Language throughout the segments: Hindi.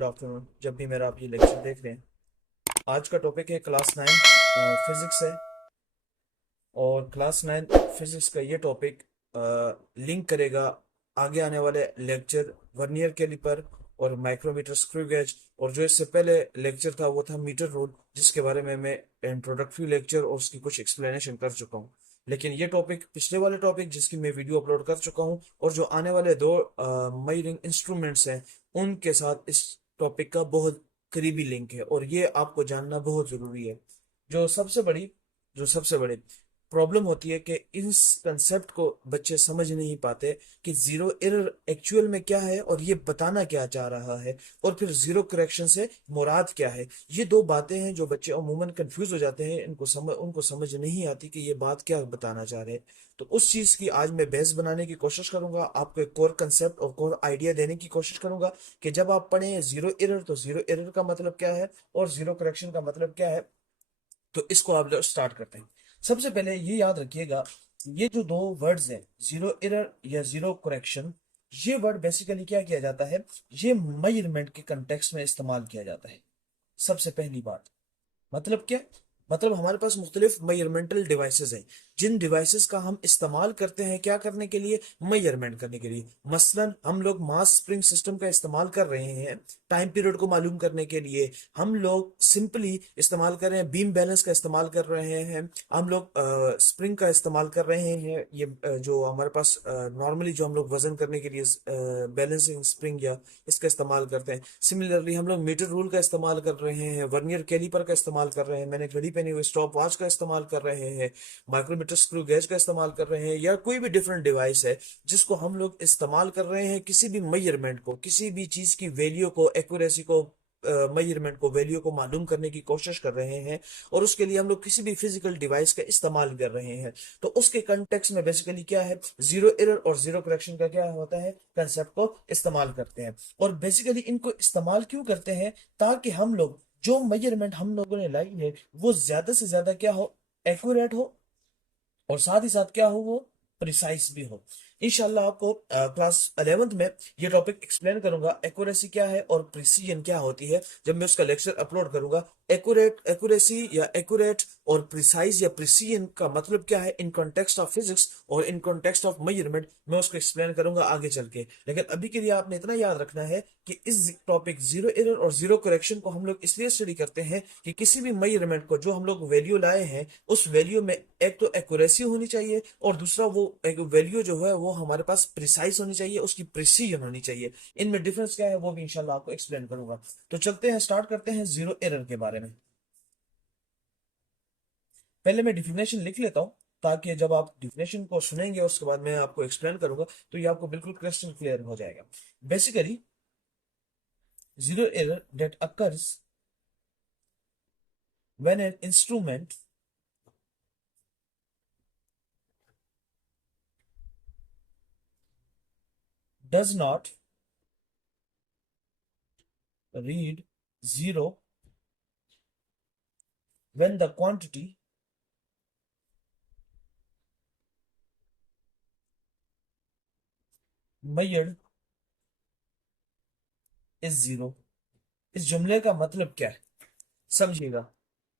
Good afternoon. जब भी मेरा आप ये लेक्चर देख रहे हैं, आज का टॉपिक है क्लास 9 फिजिक्स है। और क्लास 9 फिजिक्स का ये टॉपिक लिंक करेगा आगे आने वाले लेक्चर वर्नियर कैलिपर और माइक्रोमीटर स्क्रू गेज। और जो इससे पहले लेक्चर था वो था मीटर रूल, जिसके बारे में मैं इंट्रोडक्टरी लेक्चर और उसकी कुछ एक्सप्लेनेशन कर चुका हूँ। लेकिन ये टॉपिक पिछले वाले टॉपिक जिसकी मैं वीडियो अपलोड कर चुका हूँ, और जो आने वाले दो मेजरिंग इंस्ट्रूमेंट्स हैं उनके साथ इस टॉपिक का बहुत करीबी लिंक है, और ये आपको जानना बहुत जरूरी है। जो सबसे बड़ी जो सबसे बड़ी प्रॉब्लम होती है कि इस कंसेप्ट को बच्चे समझ नहीं पाते कि जीरो एरर एक्चुअल में क्या है और ये बताना क्या चाह रहा है, और फिर जीरो करेक्शन से मुराद क्या है। ये दो बातें हैं जो बच्चे अमूमन कंफ्यूज हो जाते हैं, उनको समझ नहीं आती कि ये बात क्या बताना चाह रहे हैं। तो उस चीज की आज मैं बेस बनाने की कोशिश करूंगा, आपको एक कोर कंसेप्ट और कोर आइडिया देने की कोशिश करूंगा कि जब आप पढ़ें जीरो एरर तो जीरो एरर का मतलब क्या है और जीरो करेक्शन का मतलब क्या है। तो इसको आप लोग स्टार्ट करते हैं। सबसे पहले ये याद रखिएगा, ये जो दो वर्ड्स हैं जीरो एरर या जीरो करेक्शन, ये वर्ड बेसिकली क्या किया जाता है, ये मेजरमेंट के कंटेक्स्ट में इस्तेमाल किया जाता है। सबसे पहली बात मतलब क्या, मतलब हमारे पास मुख्तलिफ मेजरमेंटल डिवाइसेस हैं, जिन डिवाइसेस का हम इस्तेमाल करते हैं क्या करने के लिए, मेजरमेंट करने के लिए। मसलन हम लोग मास स्प्रिंग सिस्टम का इस्तेमाल कर रहे हैं टाइम पीरियड को मालूम करने के लिए। हम लोग सिंपली इस्तेमाल कर रहे हैं बीम बैलेंस का इस्तेमाल कर रहे हैं। हम लोग स्प्रिंग का इस्तेमाल कर रहे हैं, ये जो हमारे पास नॉर्मली जो हम लोग वजन करने के लिए बैलेंसिंग स्प्रिंग या इसका इस्तेमाल करते हैं। सिमिलरली हम लोग मीटर रूल का इस्तेमाल कर रहे हैं, वर्नियर कैलिपर का इस्तेमाल कर रहे हैं, मैंने घड़ी पहनी हुई स्टॉप वॉच का इस्तेमाल कर रहे हैं, माइक्रोमीटर स्क्रू गेज का इस्तेमाल कर रहे हैं, या कोई भी डिफरेंट डिवाइस है जिसको हम लोग इस्तेमाल कर रहे हैं किसी भी मेजरमेंट को, किसी भी चीज की वैल्यू को, एक्यूरेसी को, मेजरमेंट को, वैल्यू को मालूम करने की कोशिश कर रहे हैं। और उसके लिए हम लोग किसी भी फिजिकल डिवाइस का इस्तेमाल कर रहे हैं। तो उसके कंटेक्स्ट में बेसिकली क्या है, जीरो एरर और जीरो करेक्शन का क्या होता है, कंसेप्ट को इस्तेमाल करते हैं। और बेसिकली इनको इस्तेमाल क्यों करते हैं, ताकि हम लोग जो मेजरमेंट हम लोगों ने लाई है वो ज्यादा से ज्यादा क्या हो, एक्यूरेट हो, और साथ ही साथ क्या हो, वो प्रिसाइज भी हो। इंशाल्लाह आपको क्लास 11th में ये टॉपिक एक्सप्लेन करूंगा, एक्यूरेसी क्या है और प्रिसीजन क्या होती है, जब मैं उसका लेक्चर अपलोड करूंगा। एक्यूरेसी या एक्यूरेट और प्रिसाइज या प्रिसीजन का मतलब क्या है इन कॉन्टेक्स्ट ऑफ फिजिक्स और इन कॉन्टेक्स्ट ऑफ मेजरमेंट, मैं उसको एक्सप्लेन करूंगा आगे चल के। लेकिन अभी के लिए आपने इतना याद रखना है कि इस टॉपिक जीरो एरर और जीरो करेक्शन को हम लोग इसलिए स्टडी करते हैं कि किसी भी मेजरमेंट को जो हम लोग वैल्यू लाए हैं उस वैल्यू में एक तो एक्यूरेसी होनी चाहिए, और दूसरा वो एक वैल्यू जो है वो हमारे पास प्रिसाइज होनी चाहिए, उसकी प्रिसीजन होनी चाहिए। इनमें डिफरेंस क्या है वो भी इंशाल्लाह आपको एक्सप्लेन करूंगा। तो चलते हैं, स्टार्ट करते हैं जीरो एरर के बारे में। पहले मैं डिफिनेशन लिख लेता हूं, ताकि जब आप डिफिनेशन को सुनेंगे उसके बाद मैं आपको एक्सप्लेन करूंगा तो ये आपको बिल्कुल क्रिस्टल क्लियर हो जाएगा। Basically zero error that occurs when an instrument does not read zero when the quantity measured is zero। इस जुमले का मतलब क्या है, समझिएगा।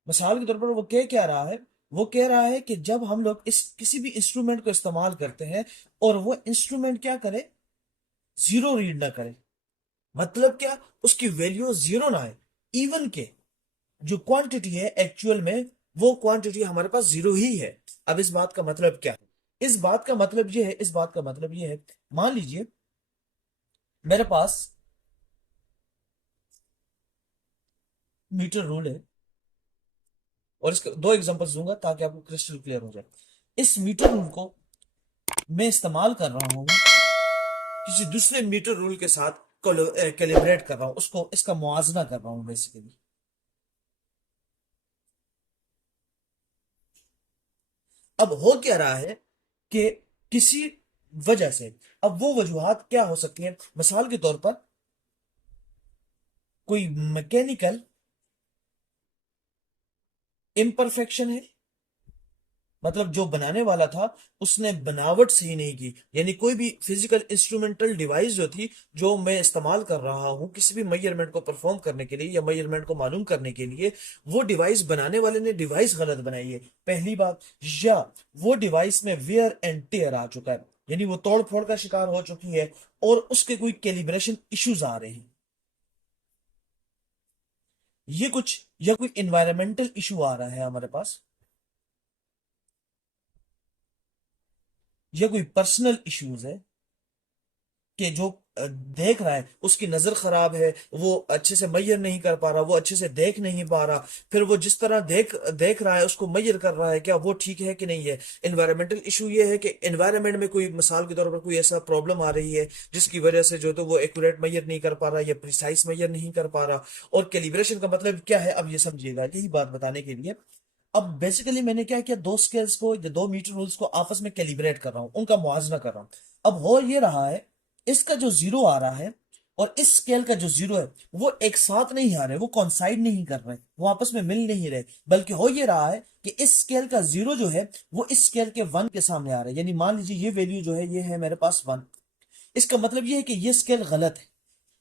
मिसाल के तौर पर वो कह क्या रहा है, वो कह रहा है कि जब हम लोग इस किसी भी इंस्ट्रूमेंट को इस्तेमाल करते हैं और वो इंस्ट्रूमेंट क्या करे, जीरो रीड ना करे। मतलब क्या, उसकी वैल्यू जीरो ना आए, इवन के जो क्वांटिटी है एक्चुअल में वो क्वांटिटी हमारे पास जीरो ही है। अब इस बात का मतलब क्या है, इस बात का मतलब ये है, मान लीजिए मेरे पास मीटर रूल है, और इसके दो एग्जांपल्स दूंगा ताकि आपको क्रिस्टल क्लियर हो जाए। इस मीटर रूल को मैं इस्तेमाल कर रहा हूं किसी दूसरे मीटर रूल के साथ, कैलिब्रेट कर रहा हूं उसको, इसका मुआजना कर रहा हूं बेसिकली। अब हो क्या रहा है कि किसी वजह से, अब वो वजूहात क्या हो सकती हैं, मिसाल के तौर पर कोई मैकेनिकल इम्परफेक्शन है, मतलब जो बनाने वाला था उसने बनावट सही नहीं की, यानी कोई भी फिजिकल इंस्ट्रूमेंटल डिवाइस जो थी, जो मैं इस्तेमाल कर रहा हूँ किसी भी मेजरमेंट को परफॉर्म करने के लिए या मेजरमेंट को मालूम करने के लिए, वो डिवाइस बनाने वाले ने डिवाइस गलत बनाई है, पहली बात। या वो डिवाइस में वेयर एंड टेयर आ चुका है, यानी वो तोड़ फोड़ का शिकार हो चुकी है और उसके कोई कैलिब्रेशन इश्यूज आ रहे हैं। ये कुछ, या कोई एनवायरमेंटल इशू आ रहा है हमारे पास, या कोई पर्सनल इश्यूज है कि जो देख रहा है उसकी नजर खराब है, वो अच्छे से मैयर नहीं कर पा रहा, वो अच्छे से देख नहीं पा रहा, फिर वो जिस तरह देख देख रहा है उसको मैयर कर रहा है, क्या वो ठीक है कि नहीं है। एनवायरमेंटल इशू ये है कि एनवायरमेंट में कोई मिसाल के तौर पर कोई ऐसा प्रॉब्लम आ रही है जिसकी वजह से जो तो वो एक्यूरेट मैयर नहीं कर पा रहा या प्रिसाइज मैयर नहीं कर पा रहा। और कैलिब्रेशन का मतलब क्या है, अब ये समझिएगा, यही बात बताने के लिए। अब बेसिकली मैंने क्या किया, दो स्केल्स को या दो मीटर रूल्स को आपस में कैलिब्रेट कर रहा हूं, उनका मुआवजा कर रहा हूं। अब हो ये रहा है, इसका जो जीरो आ रहा है और इस स्केल का जो जीरो है, वो एक साथ नहीं आ रहे, वो कॉन्साइड नहीं कर रहे, वो आपस में मिल नहीं रहे, बल्कि हो ये रहा है कि इस स्केल का जीरो जो है वो इस स्केल के वन के सामने आ रहा है। यानी मान लीजिए ये वैल्यू जो है ये है मेरे पास वन, इसका मतलब ये है कि ये स्केल गलत है।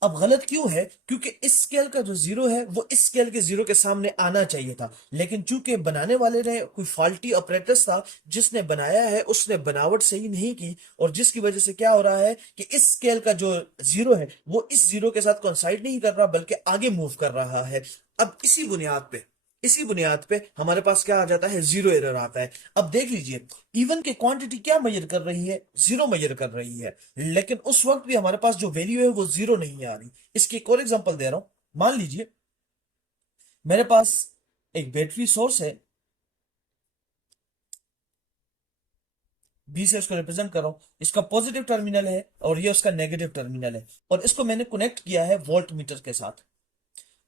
अब गलत क्यों है, क्योंकि इस स्केल का जो जीरो है वो इस स्केल के जीरो के सामने आना चाहिए था, लेकिन चूंकि बनाने वाले ने कोई फॉल्टी ऑपरेटर्स था जिसने बनाया है, उसने बनावट सही नहीं की, और जिसकी वजह से क्या हो रहा है कि इस स्केल का जो जीरो है वो इस जीरो के साथ कोइंसाइड नहीं कर रहा बल्कि आगे मूव कर रहा है। अब इसी बुनियाद पे हमारे पास क्या आ जाता है, जीरो एरर आता है। अब देख लीजिए, इवन की क्वांटिटी क्या मेजर कर रही है, जीरो मेजर कर रही है, लेकिन उस वक्त भी हमारे पास जो वैल्यू है वो जीरो नहीं आ रही। इसकी एक और एग्जांपल दे रहा हूं, मान लीजिए मेरे पास एक बैटरी सोर्स है, बी से उसको रिप्रेजेंट कर रहा हूं, इसका पॉजिटिव टर्मिनल है और ये उसका नेगेटिव टर्मिनल है, और इसको मैंने कनेक्ट किया है वोल्ट मीटर के साथ।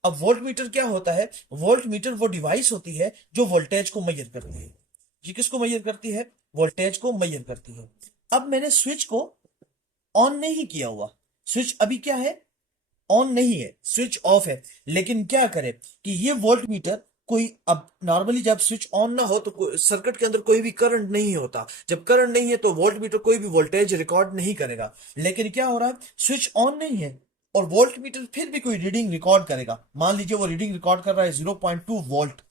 अब वोल्ट मीटर क्या होता है, वोल्ट मीटर वो डिवाइस होती है जो वोल्टेज को मेजर करती है। ये किसको मेजर करती है, वोल्टेज को मेजर करती है। अब मैंने स्विच को ऑन नहीं किया हुआ, स्विच अभी क्या है, ऑन नहीं है, स्विच ऑफ है, लेकिन क्या करे कि ये वोल्ट मीटर कोई, अब नॉर्मली जब स्विच ऑन ना हो तो सर्किट के अंदर कोई भी करंट नहीं होता, जब करंट नहीं है तो वोल्ट मीटर कोई भी वोल्टेज रिकॉर्ड नहीं करेगा। लेकिन क्या हो रहा है, स्विच ऑन नहीं है और वोल्ट मीटर फिर भी कोई रीडिंग रिकॉर्ड करेगा। मान लीजिए वो रीडिंग रिकॉर्ड कर रहा है 0.2 वोल्ट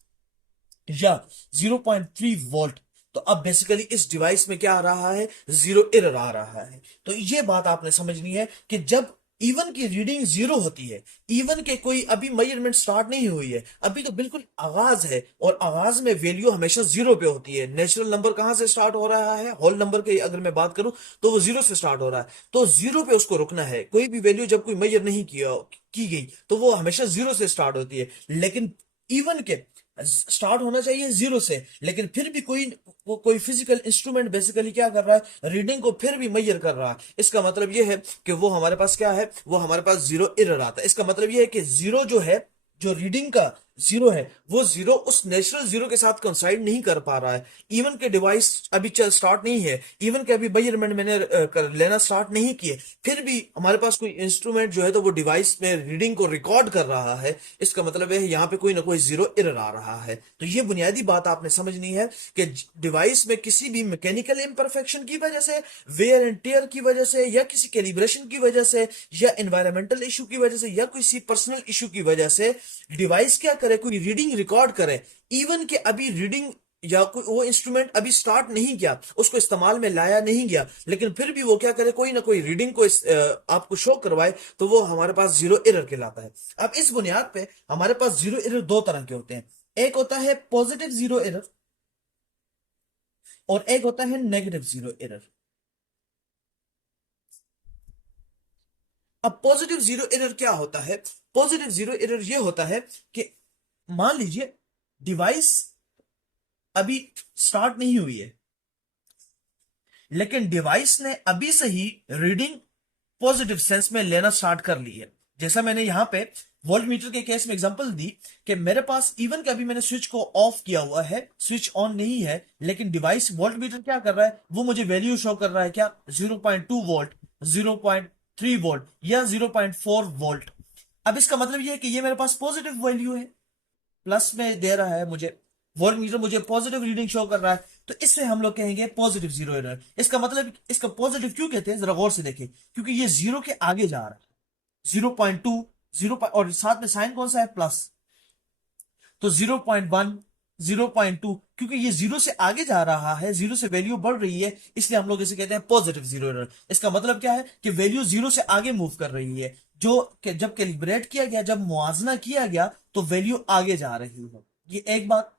या 0.3 वोल्ट। तो अब बेसिकली इस डिवाइस में क्या आ रहा है, जीरो एरर आ रहा है। तो ये बात आपने समझनी है कि जब इवन की रीडिंग जीरो होती है, इवन के कोई अभी मेजरमेंट स्टार्ट नहीं हुई है, अभी तो बिल्कुल आगाज है, और आगाज में वैल्यू हमेशा जीरो पे होती है। नेचुरल नंबर कहां से स्टार्ट हो रहा है, होल नंबर की अगर मैं बात करूं तो वो जीरो से स्टार्ट हो रहा है, तो जीरो पे उसको रुकना है। कोई भी वैल्यू जब कोई मेजर नहीं किया की गई तो वो हमेशा जीरो से स्टार्ट होती है, लेकिन इवन के स्टार्ट होना चाहिए जीरो से, लेकिन फिर भी कोई फिजिकल इंस्ट्रूमेंट बेसिकली क्या कर रहा है, रीडिंग को फिर भी मेजर कर रहा है। इसका मतलब यह है कि वो हमारे पास क्या है, वो हमारे पास जीरो एरर आता है। इसका मतलब यह है कि जीरो जो है, जो रीडिंग का जीरो है, वो जीरो उस नेचुरल जीरो के साथ कंसाइड नहीं कर पा रहा है। इवन के डिवाइस अभी चल स्टार्ट नहीं है, इवन के अभी मेजरमेंट मैंने लेना स्टार्ट नहीं किए, फिर भी हमारे पास कोई इंस्ट्रूमेंट जो है तो वो डिवाइस में रीडिंग को रिकॉर्ड कर रहा है। इसका मतलब है यहाँ पे कोई ना कोई जीरो एरर आ रहा है। तो ये बुनियादी बात आपने समझनी है कि डिवाइस में किसी भी मैकेनिकल इम्परफेक्शन की वजह से, वेयर एंड टेयर की वजह से, या किसी कैलिब्रेशन की वजह से, या एनवायरमेंटल इशू की वजह से, या किसी पर्सनल इशू की वजह से डिवाइस क्या करे, कोई रीडिंग रिकॉर्ड करे, इवन के अभी रीडिंग या कोई वो इंस्ट्रूमेंट अभी स्टार्ट नहीं किया, उसको इस्तेमाल में लाया नहीं गया, लेकिन फिर भी वो क्या करे, कोई ना कोई रीडिंग को आपको शो करवाए, तो वो हमारे पास जीरो एरर कहलाता है। अब इस बुनियाद पे हमारे पास जीरो एरर दो तरह के होते हैं, एक होता है पॉजिटिव जीरो एरर और एक होता है नेगेटिव जीरो एरर। अब पॉजिटिव जीरो एरर क्या होता है, पॉजिटिव जीरो एरर ये होता है कि मान लीजिए डिवाइस अभी स्टार्ट नहीं हुई है, लेकिन डिवाइस ने अभी से ही रीडिंग पॉजिटिव सेंस में लेना स्टार्ट कर ली है। जैसा मैंने यहां पे वोल्ट मीटर के केस में एग्जांपल दी कि मेरे पास इवन का भी मैंने स्विच को ऑफ किया हुआ है, स्विच ऑन नहीं है, लेकिन डिवाइस वोल्ट मीटर क्या कर रहा है, वो मुझे वैल्यू शो कर रहा है, क्या 0.2 वोल्ट, 0.3 वोल्ट या 0.4 वोल्ट। अब इसका मतलब ये है कि ये मेरे पास पॉजिटिव वैल्यू है, प्लस में दे रहा है मुझे, वोल्ट मीटर मुझे पॉजिटिव रीडिंग शो कर रहा है। तो इससे हम लोग कहेंगे पॉजिटिव जीरो एरर। इसका मतलब, इसका पॉजिटिव क्यों कहते हैं जरा गौर से देखें, क्योंकि ये जीरो के आगे जा रहा है, 0.2, और साथ में साइन कौन सा है, प्लस। तो 0.1, 0.2, क्योंकि ये जीरो से आगे जा रहा है, जीरो से वैल्यू बढ़ रही है, इसलिए हम लोग इसे कहते हैं पॉजिटिव जीरो एरर। इसका मतलब क्या है कि वैल्यू जीरो से आगे मूव कर रही है, जो कि जब कैलिब्रेट किया गया, जब मुआवजना किया गया, तो वैल्यू आगे जा रही है। ये एक बात।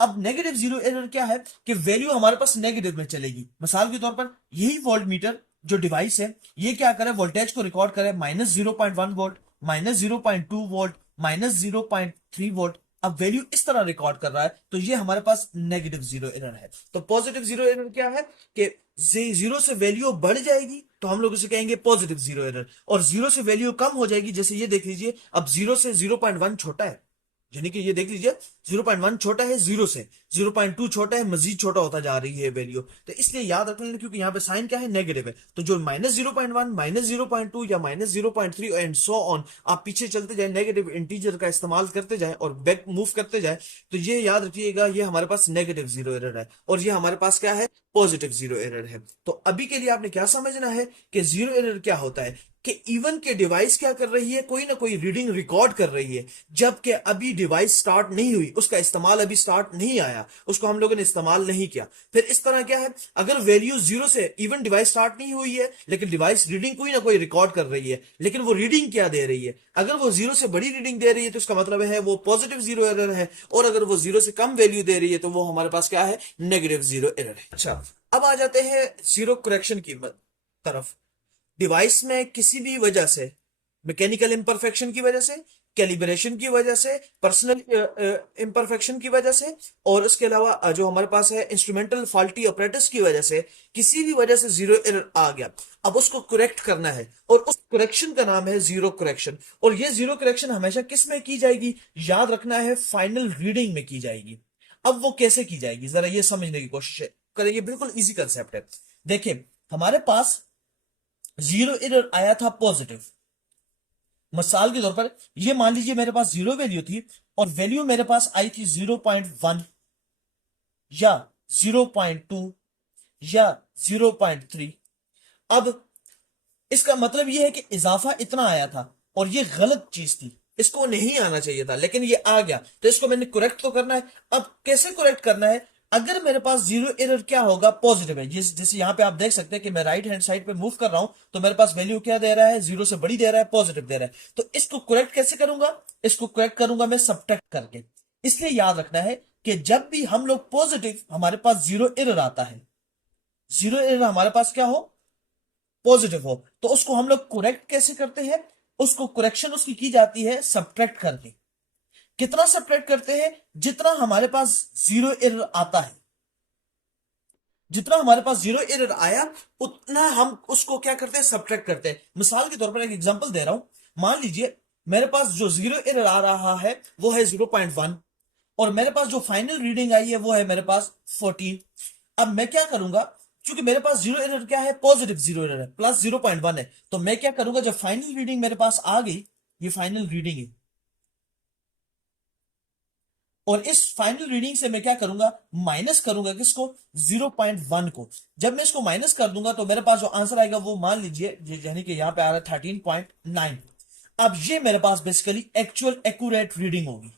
अब नेगेटिव जीरो एरर क्या है कि वैल्यू हमारे पास नेगेटिव में चलेगी। मिसाल के तौर पर यही वोल्ट मीटर जो डिवाइस है, ये क्या करे, वोल्टेज को रिकॉर्ड करे -0.1 वोल्ट, -0.2 वोल्ट, -0.3 वोल्ट। अब वैल्यू इस तरह रिकॉर्ड कर रहा है, तो ये हमारे पास नेगेटिव जीरो एरर है। तो पॉजिटिव जीरो एरर क्या है कि जीरो से वैल्यू बढ़ जाएगी तो हम लोग उसे कहेंगे पॉजिटिव जीरो एरर, और जीरो से वैल्यू कम हो जाएगी, जैसे ये देख लीजिए, अब जीरो से 0.1 छोटा है, यानी कि ये देख लीजिए 0.1 छोटा है जीरो से, 0.2 छोटा है, मजीद छोटा होता जा रही है वैल्यू। तो इसलिए याद रखना, क्योंकि यहाँ पे साइन क्या है, नेगेटिव है, तो जो -0.1, -0.2 या -0.3 एंड सो ऑन, आप पीछे चलते जाए, नेगेटिव इंटीजर का इस्तेमाल करते जाए और बैक मूव करते जाए, तो ये याद रखिएगा, ये हमारे पास नेगेटिव जीरो एरर है, और ये हमारे पास क्या है, पॉजिटिव जीरो एरर है। तो अभी के लिए आपने क्या समझना है कि जीरो एरर क्या होता है, कि इवन के डिवाइस क्या कर रही है, कोई ना कोई रीडिंग रिकॉर्ड कर रही है, जबकि अभी डिवाइस स्टार्ट नहीं हुई, उसका इस्तेमाल अभी स्टार्ट नहीं आया, उसको हम लोगों ने इस्तेमाल नहीं किया। फिर इस तरह क्या है, अगर वैल्यू जीरो से, इवन डिवाइस स्टार्ट नहीं हुई है, लेकिन डिवाइस रीडिंग कोई ना कोई रिकॉर्ड कर रही है, लेकिन वो रीडिंग क्या दे रही है, अगर वो जीरो से बड़ी रीडिंग दे रही है तो इसका मतलब है वो पॉजिटिव जीरो एरर है, और अगर वो जीरो से कम वैल्यू दे रही है तो वो हमारे पास क्या है, नेगेटिव जीरो एरर है। अच्छा, अब आ जाते हैं जीरो करेक्शन की तरफ। डिवाइस में किसी भी वजह से, मैकेनिकल इंपरफेक्शन की वजह से, कैलिब्रेशन की वजह से, पर्सनल इंपरफेक्शन की वजह से, और इसके अलावा जो हमारे पास है इंस्ट्रूमेंटल फॉल्टी ऑपरेटर्स की वजह से, किसी भी वजह से जीरो एरर आ गया, अब उसको करेक्ट करना है, और उस करेक्शन का नाम है जीरो करेक्शन। और ये जीरो करेक्शन हमेशा किस में की जाएगी, याद रखना है, फाइनल रीडिंग में की जाएगी। अब वो कैसे की जाएगी, जरा ये समझने की कोशिश करें, ये बिल्कुल इजी कंसेप्ट है। देखिए, हमारे पास जीरो एरर आया था पॉजिटिव। मिसाल के तौर पर ये मान लीजिए मेरे पास जीरो वैल्यू थी, और वैल्यू मेरे पास आई थी 0.1 या 0.2 या 0.3। अब इसका मतलब ये है कि इजाफा इतना आया था, और ये गलत चीज थी, इसको नहीं आना चाहिए था, लेकिन ये आ गया, तो इसको मैंने करेक्ट तो करना है। अब कैसे करेक्ट करना है, अगर मेरे पास जीरो एरर क्या होगा, पॉजिटिव है, जैसे यहां पे आप देख सकते हैं कि मैं राइट हैंड साइड पे मूव कर रहा हूं, तो मेरे पास वैल्यू क्या दे रहा है, जीरो से बड़ी दे रहा है, पॉजिटिव दे रहा है। तो इसको करेक्ट कैसे करूंगा, इसको करेक्ट करूंगा मैं सब्ट्रैक्ट करके। इसलिए याद रखना है कि जब भी हम लोग पॉजिटिव, हमारे पास जीरो एरर आता है, जीरो एरर हमारे पास क्या हो, पॉजिटिव हो, तो उसको हम लोग करेक्ट कैसे करते हैं, उसको करेक्शन उसकी की जाती है सब्ट्रैक्ट करके। कितना सब्ट्रैक्ट करते हैं, जितना हमारे पास जीरो एरर आता है, जितना हमारे पास जीरो एरर आया, उतना हम उसको क्या करते हैं, सब्ट्रैक्ट करते हैं। मिसाल के तौर पर एक एग्जांपल दे रहा हूं, मान लीजिए मेरे पास जो जीरो एरर आ रहा है वो है 0.1, और मेरे पास जो फाइनल रीडिंग आई है वो है मेरे पास 14। अब मैं क्या करूंगा, क्योंकि मेरे पास जीरो एरर क्या है, पॉजिटिव जीरो एरर है, प्लस 0.1 है, तो मैं क्या करूंगा, जब फाइनल रीडिंग मेरे पास आ गई, ये फाइनल रीडिंग है, और इस फाइनल रीडिंग से मैं क्या करूंगा, माइनस करूंगा किसको, 0.1 को। जब मैं इसको माइनस कर दूंगा तो मेरे पास जो आंसर आएगा वो मान लीजिए, यानी कि यहां पे आ रहा है 13.9। अब ये मेरे पास बेसिकली एक्चुअल एक्यूरेट रीडिंग होगी,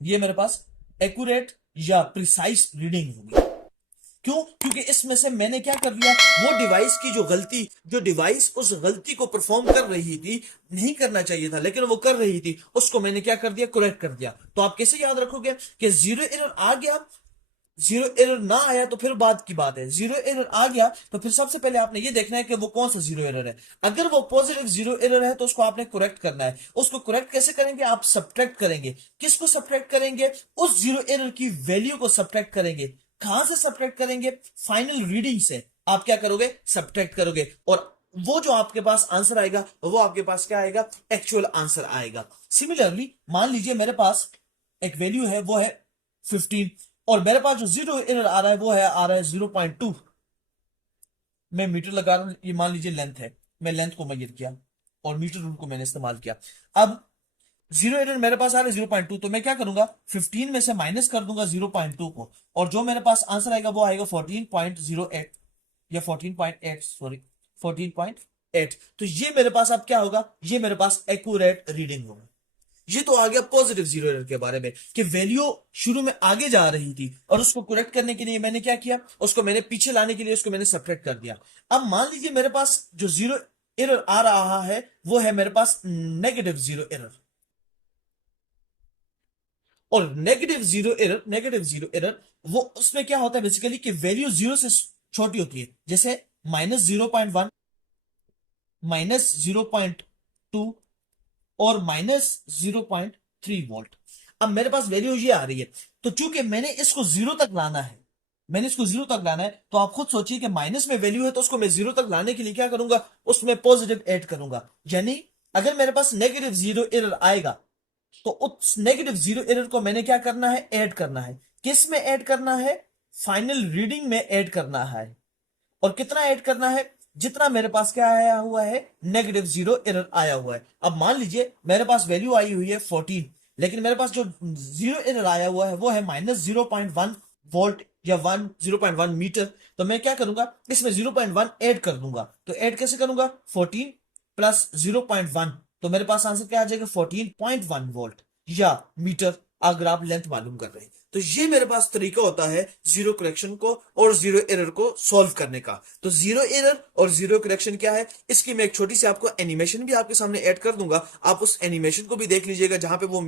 ये मेरे पास एक्यूरेट या प्रिसाइज रीडिंग होगी। क्यों, क्योंकि इसमें से मैंने क्या कर दिया, वो डिवाइस की जो गलती, जो डिवाइस उस गलती को परफॉर्म कर रही थी, नहीं करना चाहिए था लेकिन वो कर रही थी, उसको मैंने क्या कर दिया, करेक्ट कर दिया। तो आप कैसे याद रखोगे कि जीरो एरर आ गया, जीरो एरर ना आया तो फिर बात की बात है, जीरो एरर आ गया तो फिर सबसे पहले आपने ये देखना है कि वो कौन सा जीरो एरर है। अगर वो पॉजिटिव जीरो एरर है तो उसको आपने करेक्ट करना है। उसको करेक्ट कैसे करेंगे, आप सब्ट्रैक्ट करेंगे। किसको सब्ट्रैक्ट करेंगे, उस जीरो एरर की वैल्यू को सब्ट्रैक्ट करेंगे। कहां से सब्ट्रैक्ट करेंगे, फाइनल रीडिंग से आप क्या करोगे, सब्ट्रैक्ट करोगे, और वो जो आपके पास आंसर आएगा वो आपके पास क्या आएगा, एक्चुअल आंसर आएगा। सिमिलरली मान लीजिए मेरे पास एक वैल्यू है वो है 15, और मेरे पास जो जीरो एरर आ रहा है वो है, आ रहा है 0.2। मैं मीटर लगा रहा हूं, ये मान लीजिए लेंथ है, मैं लेंथ को मेजर किया और मीटर रूल को मैंने इस्तेमाल किया। अब जीरो एरर मेरे पास आ रहा है 0.2, तो मैं क्या करूंगा 15 में से माइनस कर दूंगा 0.2 को, और जो मेरे पास आंसर आएगा वो आएगा 14.08 या 14.8, सॉरी 14.8। तो ये मेरे पास अब क्या होगा, ये मेरे पास एक्यूरेट रीडिंग होगा। ये तो आ गया पॉजिटिव जीरो एरर के बारे में, कि वैल्यू शुरू में आगे जा रही थी और उसको करेक्ट करने के लिए मैंने क्या किया, उसको मैंने पीछे लाने के लिए उसको मैंने सेपरेट कर दिया। अब मान लीजिए मेरे पास जो जीरो एरर आ रहा है वो है मेरे पास नेगेटिव जीरो एरर, और नेगेटिव जीरो एरर वो उसमें क्या होता है बेसिकली कि वैल्यू जीरो से छोटी होती है, जैसे -0.1, -0.2 और -0.3 वोल्ट। अब मेरे पास वैल्यू ये आ रही है, तो चूंकि मैंने इसको जीरो तक लाना है, तो आप खुद सोचिए कि माइनस में वैल्यू है तो उसको मैं जीरो तक लाने के लिए क्या करूंगा, उसमें पॉजिटिव ऐड करूंगा। यानी अगर मेरे पास नेगेटिव जीरो एरर आएगा तो उस नेगेटिव जीरो एरर को मैंने क्या करना है, ऐड करना है। किस में ऐड करना है, फाइनल रीडिंग में ऐड करना है। और कितना ऐड करना है, जितना मेरे पास क्या आया हुआ है, नेगेटिव जीरो एरर आया हुआ है। अब मान लीजिए मेरे पास वैल्यू आई हुई है 14, लेकिन मेरे पास जो जीरो एरर आया हुआ है वो है -0.1 वोल्ट या 0.1 मीटर। तो मैं क्या करूंगा, इसमें 0.1 ऐड कर दूंगा। तो ऐड कैसे करूंगा, 14 प्लस 0.1, तो मेरे पास आंसर क्या आ जाएगा 14.1 वोल्ट या मीटर, अगर आप लेंथ मालूम कर रहे हैं। तो ये मेरे पास तरीका होता है जीरो करेक्शन को और जीरो एरर को सॉल्व करने का। तो जीरो एरर और जीरो करेक्शन क्या है, इसकी मैं एक छोटी सी आपको एनिमेशन भी आपके सामने ऐड कर दूंगा, आप उस एनिमेशन को भी देख लीजिएगा, जहां पे वो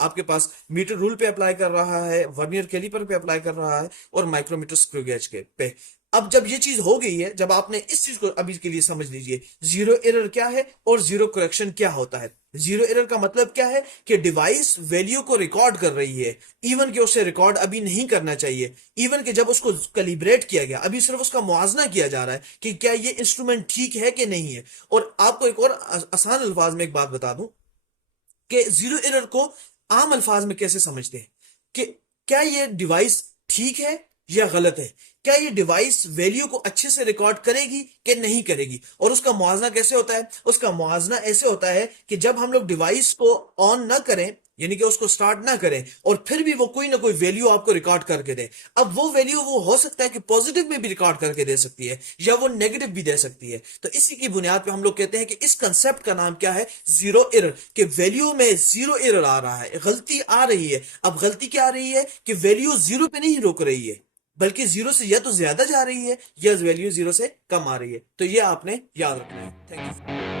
आपके पास मीटर रूल पे अप्लाई कर रहा है, वर्नियर कैलिपर पे अप्लाई कर रहा है और माइक्रोमीटर स्क्रू गेज के पे। अब जब ये चीज हो गई है, जब आपने इस चीज को अभी के लिए समझ लीजिए, जीरो एरर क्या है और जीरो करेक्शन क्या होता है। जीरो एरर का मतलब क्या है कि डिवाइस वैल्यू को रिकॉर्ड कर रही है, इवन कि उसे रिकॉर्ड अभी नहीं करना चाहिए, इवन कि जब उसको कैलिब्रेट किया गया, अभी सिर्फ उसका मुआवजा किया जा रहा है कि क्या ये इंस्ट्रूमेंट ठीक है कि नहीं है। और आपको एक और आसान अल्फाज में एक बात बता दूं कि जीरो एरर को आम अल्फाज में कैसे समझते हैं, कि क्या ये डिवाइस ठीक है या गलत है, क्या ये डिवाइस वैल्यू को अच्छे से रिकॉर्ड करेगी कि नहीं करेगी। और उसका मुआवजा कैसे होता है, उसका मुआवजा ऐसे होता है कि जब हम लोग डिवाइस को ऑन ना करें, यानी कि उसको स्टार्ट ना करें, और फिर भी वो कोई ना कोई वैल्यू आपको रिकॉर्ड करके दे। अब वो वैल्यू वो हो सकता है कि पॉजिटिव में भी रिकॉर्ड करके दे सकती है या वो नेगेटिव भी दे सकती है। तो इसी की बुनियाद पे हम लोग कहते हैं कि इस कंसेप्ट का नाम क्या है, जीरो एरर। कि वैल्यू में जीरो एरर आ रहा है, गलती आ रही है। अब गलती क्या आ रही है कि वैल्यू जीरो पे नहीं रुक रही है, बल्कि जीरो से या तो ज्यादा जा रही है या वैल्यू जीरो से कम आ रही है। तो ये आपने याद रखना है। Thank you.